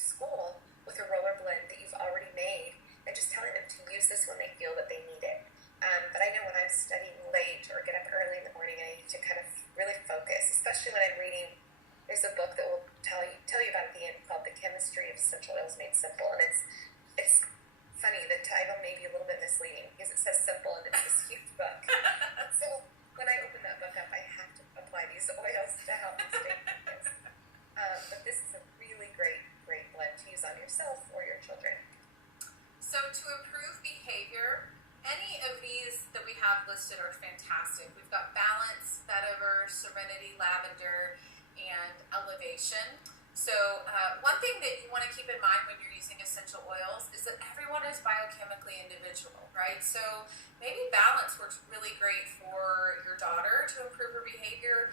school with a roller blend that you've already made and just telling them to use this when they feel that they need it. But I know when I'm studying late or get up early in the morning, I need to kind of really focus, especially when I'm reading. There's a book that will tell you about at the end called The Chemistry of Essential Oils Made Simple, and it's funny. The title may be a little bit misleading because it says simple and it's this huge book. So when I open that book up, I have to apply these oils to help me stay focused. But this is a really great blend to use on yourself or your children. So to improve behavior, any of these that we have listed are fantastic. We've got Balance, Vetiver, Serenity, Lavender, and Elevation. So one thing that you want to keep in mind when you're using essential oils is that everyone is biochemically individual, right? So maybe Balance works really great for your daughter to improve her behavior,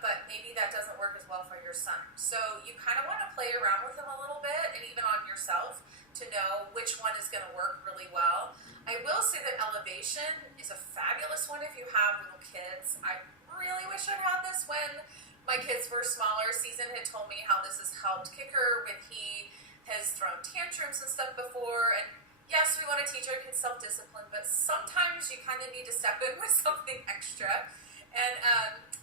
but maybe that doesn't work as well for your son. So you kind of want to play around with them a little bit and even on yourself to know which one is going to work really well. I will say that Elevation is a fabulous one if you have little kids. I really wish I'd had this when my kids were smaller. Season had told me how this has helped Kicker when he has thrown tantrums and stuff before. And yes, we want to teach our kids self-discipline, but sometimes you kind of need to step in with something extra. And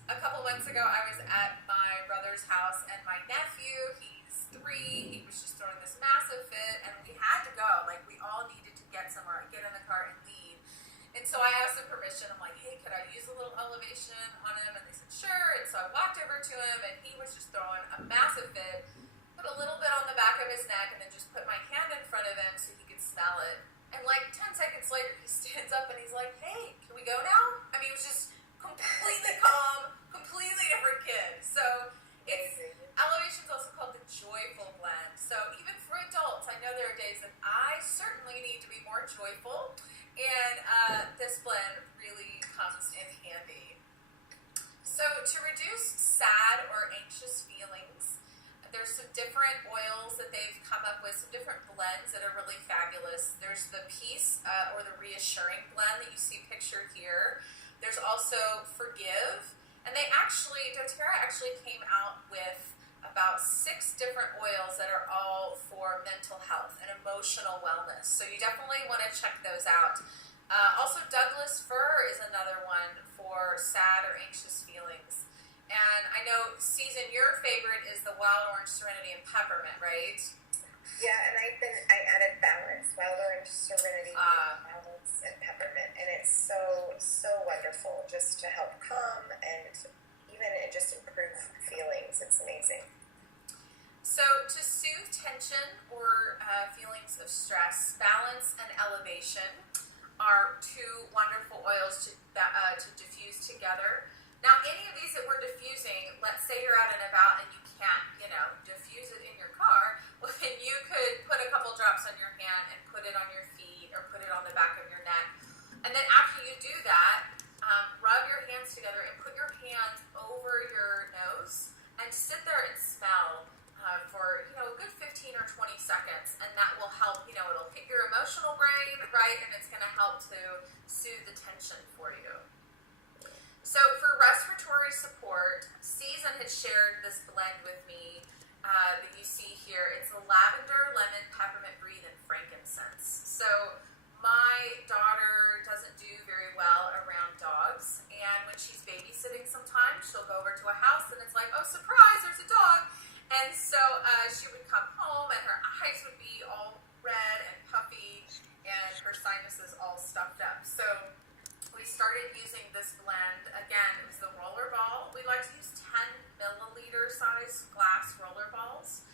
a couple months ago, I was at my brother's house, and my nephew, he's 3, he was just throwing this massive fit, and we had to go. Like, we all needed to get somewhere, get in the car and leave. And so I asked them permission. I'm like, hey, could I use a little Elevation on him? And they said, sure. And so I walked over to him, and he was just throwing a massive fit, put a little bit on the back of his neck, and then just put my hand in front of him so he could smell it. And like 10 seconds later, he stands up, and he's like, hey, can we go now? I mean, it was just completely calm, completely different kid. So Elevation's also called the Joyful Blend. So even for adults, I know there are days that I certainly need to be more joyful. And this blend really comes in handy. So to reduce sad or anxious feelings, there's some different oils that they've come up with, some different blends that are really fabulous. There's the Peace or the Reassuring blend that you see pictured here. There's also Forgive. And doTERRA actually came out with about 6 different oils that are all for mental health and emotional wellness. So you definitely want to check those out. Also, Douglas Fir is another one for sad or anxious feelings. And I know, Season, your favorite is the Wild Orange, Serenity, and Peppermint, right? Yeah, and I added Balance, Wild Orange, Serenity, Balance, and Peppermint. And it's so wonderful just to help calm and even just improve feelings. It's amazing. So to soothe tension or feelings of stress, Balance and Elevation are 2 wonderful oils to diffuse together. Now, any of these that we're diffusing, let's say you're out and about and you can't, diffuse it in your car, well, then you could put a couple drops on your hand and put it on your feet or put it on the back of your neck. And then after you do that, rub your hands together and put your hands over your nose and sit there and smell for, a good 15 or 20 seconds. And that will help, it'll hit your emotional brain, right? And it's going to help to soothe the tension for you. So for respiratory support, Season has shared this blend with me that you see here. It's a lavender, lemon, peppermint, breathe, and frankincense. So my daughter doesn't do very well around dogs, and when she's babysitting sometimes, she'll go over to a house and it's like, oh, surprise, there's a dog. And so she would come home and her eyes would be all red and puffy and her sinuses all stuffed up. So we started using this blend. Again, it was the roller ball. We like to use 10 milliliter size glass roller balls.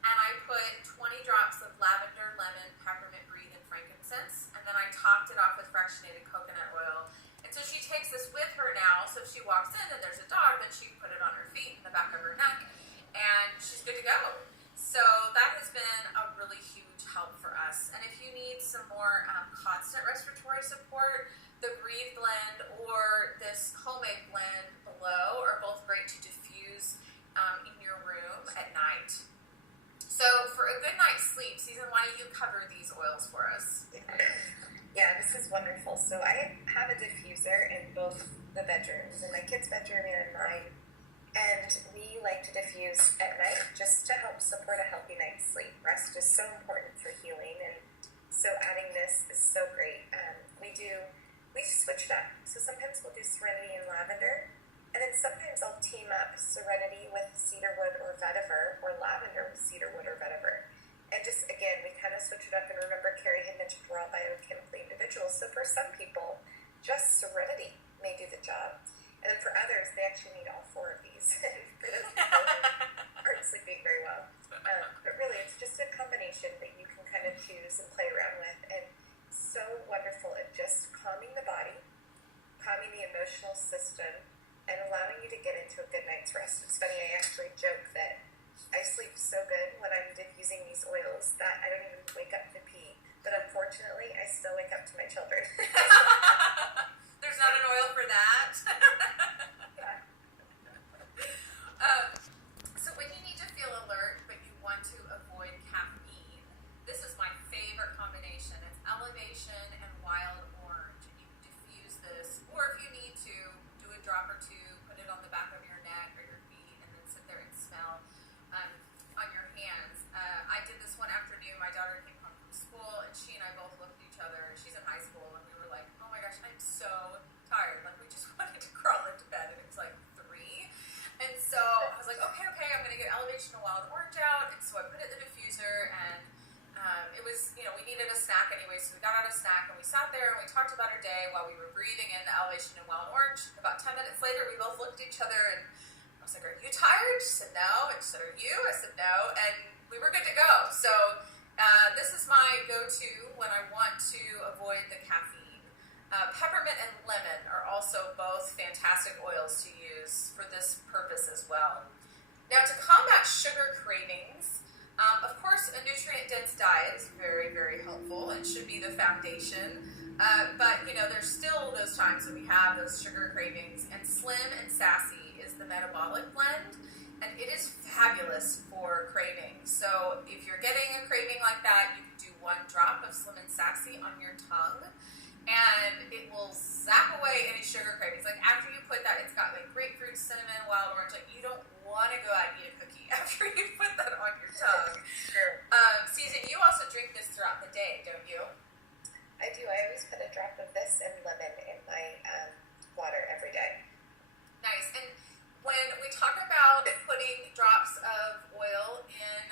And I put 20 drops of lavender, lemon, peppermint, breathe, and frankincense. And then I topped it off with fractionated coconut oil. And so she takes this with her now. So if she walks in and there's a dog, then she can put it on her feet and the back of her neck. And she's good to go. So that has been a really huge help for us. And if you need some more constant respiratory support, the Breathe blend or this homemade blend below are both great to diffuse in your room at night. So for a good night's sleep, Season, why don't you cover these oils for us? Yeah, this is wonderful. So I have a diffuser in both the bedrooms, in my kids' bedroom and in mine. And we like to diffuse at night just to help support a healthy night's sleep. Rest is so important for healing, and so adding this is so great. We switch it up. So sometimes we'll do Serenity and lavender, and then sometimes I'll team up Serenity with cedarwood or vetiver, or lavender with cedarwood or vetiver. And just, again, we kind of switch it up. And remember, Carrie had mentioned we're all biochemically individuals. So for some people, just Serenity may do the job. And then for others, they actually need all four of these. For those people who aren't sleeping very well. But really, it's just a combination that you can kind of choose and play around with. And so wonderful at just calming the body, calming the emotional system, and allowing you to get into a good night's rest. It's funny, I actually joke that I sleep so good when I'm diffusing these oils that I don't even wake up to pee. But unfortunately, I still wake up to my children. There's not an oil for that. Yeah. So when you need to feel alert, but you want to avoid caffeine, this is my favorite combination. It's elevation and wild orange. And you can diffuse this, or if you need to, do a drop or two, put it on the back of your neck or your feet, and then sit there and smell on your hands. I did this one afternoon. My daughter came home from school, and she and I both looked at each other. She's in high school, and we were like, oh my gosh, I'm so tired. Like, we just wanted to crawl into bed, and it was like 3. And so I was like, okay, I'm going to get elevation and wild orange out. And so I put it in the diffuser, and it was, we needed a snack anyway, so we got out a snack, and we sat there, and we talked about our day while we were breathing in the elevation and wild orange. About 10 minutes later, we both looked at each other, and I was like, are you tired? She said, no. And she said, are you? I said, no. And we were good to go. So this is my go-to when I want to avoid the caffeine. Peppermint and lemon are also both fantastic oils to use for this purpose as well. Now, to combat sugar cravings, of course, a nutrient-dense diet is very, very helpful and should be the foundation. But, there's still those times that we have those sugar cravings, and Slim and Sassy is the metabolic blend, and it is fabulous for cravings. So if you're getting a craving like that, you can do 1 drop of Slim and Sassy on your tongue, and it will zap away any sugar cravings. Like, after you put that, it's got like grapefruit, cinnamon, wild orange. Like, you don't want to go out and eat a cookie after you put that on your tongue. Sure. Susan, you also drink this throughout the day, don't you? I do. I always put a drop of this and lemon in my water every day. Nice. And when we talk about putting drops of oil in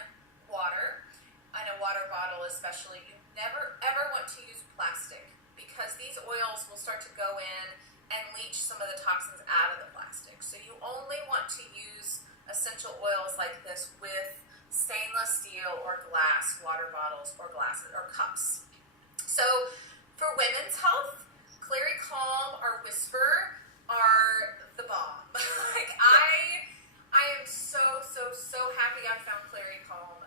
water, in a water bottle especially, you never ever want to use plastic, because these oils will start to go in and leach some of the toxins out of the plastic. So you only want to use essential oils like this with stainless steel or glass water bottles or glasses or cups. So for women's health, Clary Calm or Whisper are the bomb. Like, I am so happy I found Clary Calm.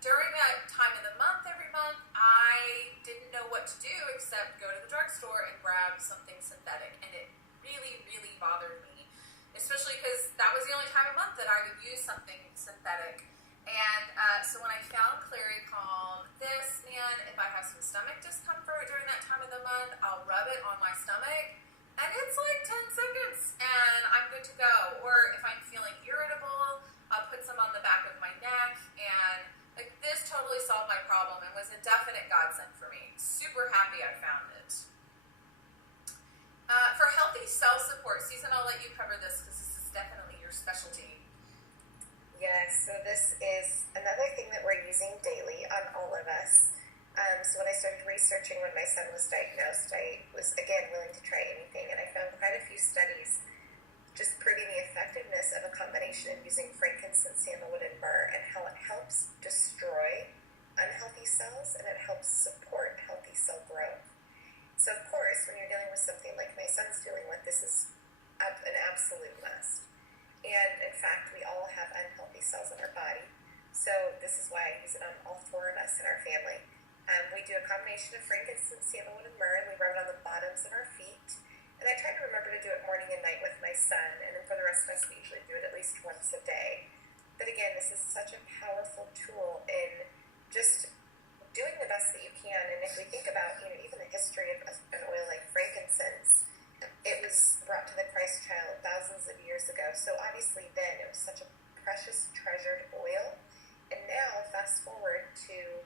During that time of the month, every month, I didn't know what to do except go to the drugstore and grab something synthetic, and it really, really bothered me, especially because that was the only time of month that I would use something synthetic. And so when I found Clary Calm, if I have some stomach discomfort during that time of the month, I'll rub it on my stomach, and it's like 10 seconds, and I'm good to go. Or if I'm feeling irritable, I'll put some on the back of my neck, and like, this totally solved my problem and was a definite godsend for me. Super happy I found it. For healthy cell support, Susan, I'll let you cover this because this is definitely your specialty. Yes, so this is another thing that we're using daily on all of us. So when I started researching when my son was diagnosed, I was, again, willing to try anything, and I found quite a few studies just proving the effectiveness of a combination of using frankincense, sandalwood, and myrrh, and how it helps destroy unhealthy cells, and it helps support healthy cell growth. So, of course, when you're dealing with something like my son's dealing with, this is an absolute must. And, in fact, we all have unhealthy cells in our body. So this is why I use it on all 4 of us in our family. We do a combination of frankincense, sandalwood, and myrrh, and we rub it on the bottoms of our feet. And I try to remember to do it morning and night with my son, and then for the rest of us, we usually do it at least once a day. But again, this is such a powerful tool in just doing the best that you can. And if we think about, even the history of an oil like frankincense, it was brought to the Christ child thousands of years ago. So obviously then it forward to,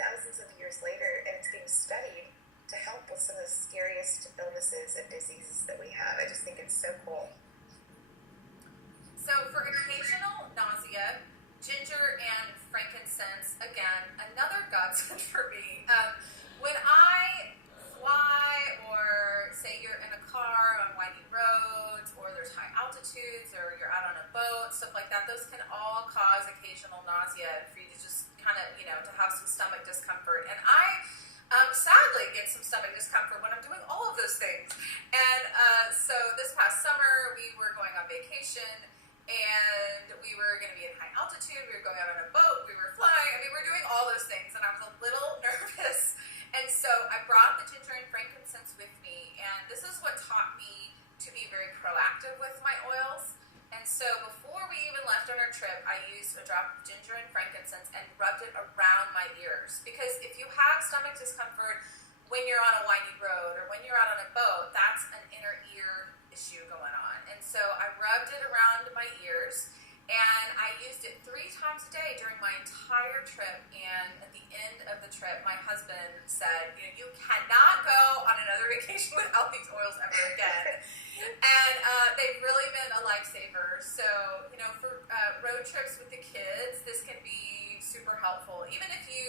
thousands of years later, and it's being studied to help with some of the scariest illnesses and diseases that we have. I just think it's so cool. So for occasional nausea, ginger and frankincense, again, another godsend for me. When I fly, or say you're in a car on windy roads, or there's high altitudes, or you're out on a boat, stuff like that, those can all cause occasional nausea for you to just kind of, to have some stomach discomfort. And I sadly get some stomach discomfort when I'm doing all of those things. And so this past summer, we were going on vacation, and we were going to be in high altitude, we were going out on a boat, we were flying, we were doing all those things, and I was a little nervous. And so I brought the ginger and frankincense with me, and this is what taught me to be very proactive with my oils. And so before we even left on our trip, I used a drop of ginger and frankincense and rubbed it around my ears. Because if you have stomach discomfort when you're on a windy road or when you're out on a boat, that's an inner ear issue going on. And so I rubbed it around my ears, and I used it 3 times a day during my entire trip. And at the end of the trip, my husband said, you cannot go on another vacation without these oils ever again. And they've really been a lifesaver. So, for road trips with the kids, this can be super helpful. Even if you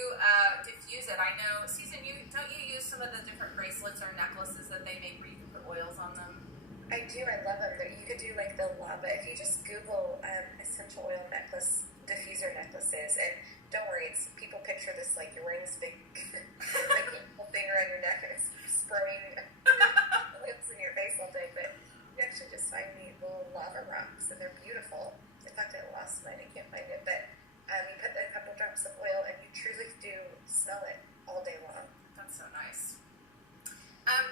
diffuse it, I know, Susan, don't you use some of the different bracelets or necklaces that they make where you can put oils on them? I do. I love them. You could do like the lava. If you just Google essential oil necklace, diffuser necklaces, and don't worry, people picture this like you're wearing this big like little thing around your neck and it's spraying lips in your face all day. But you actually just find these little lava rocks, and they're beautiful. In fact, I lost mine. I can't find it. But you put a couple drops of oil, and you truly do smell it all day long. That's so nice.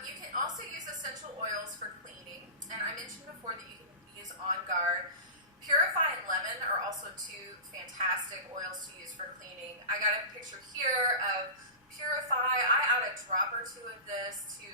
You can also use essential oils for cleaning, and I mentioned before that you can use On Guard. Purify and lemon are also 2 fantastic oils to use for cleaning. I got a picture here of Purify. I add a drop or 2 of this to